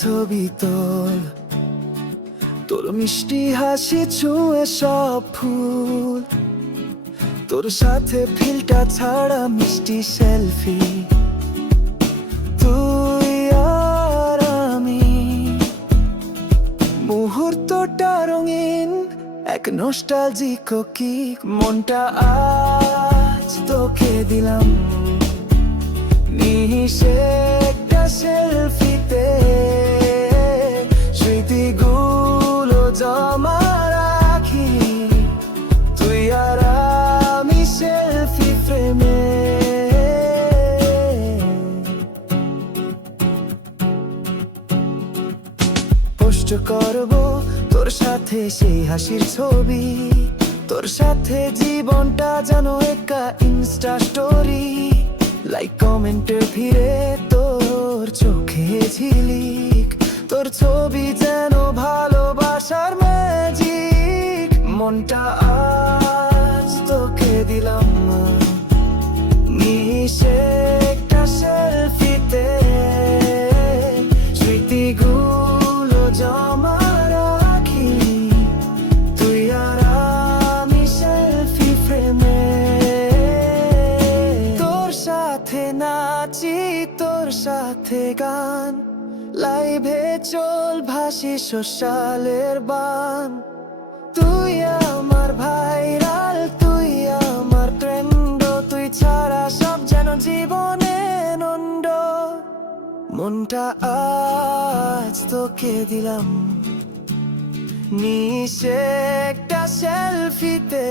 ছবি তোল, তোর মিষ্টি হাসি ছুঁয়ে সব ফুল, তোর সাথে ফিল্টার ছাড়া মিষ্টি সেলফি, তুই আর আমি। মুহূর্তটা রঙিন, এক নস্টালজিক কিক, মনটা আজ তোকে দিলাম নিশে একটা সেলফিতে, স্মৃতিগুলো জমা রাখি, তুই আর আমি সেলফি ফ্রেমে। পোস্ট করবো তোর সাথে সেই হাসির ছবি, তোর সাথে জীবনটা যেন একা ইনস্টা স্টোরি, লাইক কমেন্টের ভিড়ে তোর চোখে ঝিলিক, তোর ছবি যেন ভালোবাসার ম্যাজিক, মনটা আজ তোকে দিলাম মিশে একটা সেলফিতে, স্মৃতিগুলো জমা রাখি, তুই আর আমি সেলফি ফ্রেমে। তোর সাথে নাচি, তোর সাথে গান, লাইভে চল ভাসি সোশ্যালের বান, তুই আমার ভাইরাল, তুই আমার ট্রেন্ড, তুই ছাড়া সব যেন জীবনে নন্দ, মনটা আজ তোকে দিলাম নিশে একটা সেলফিতে।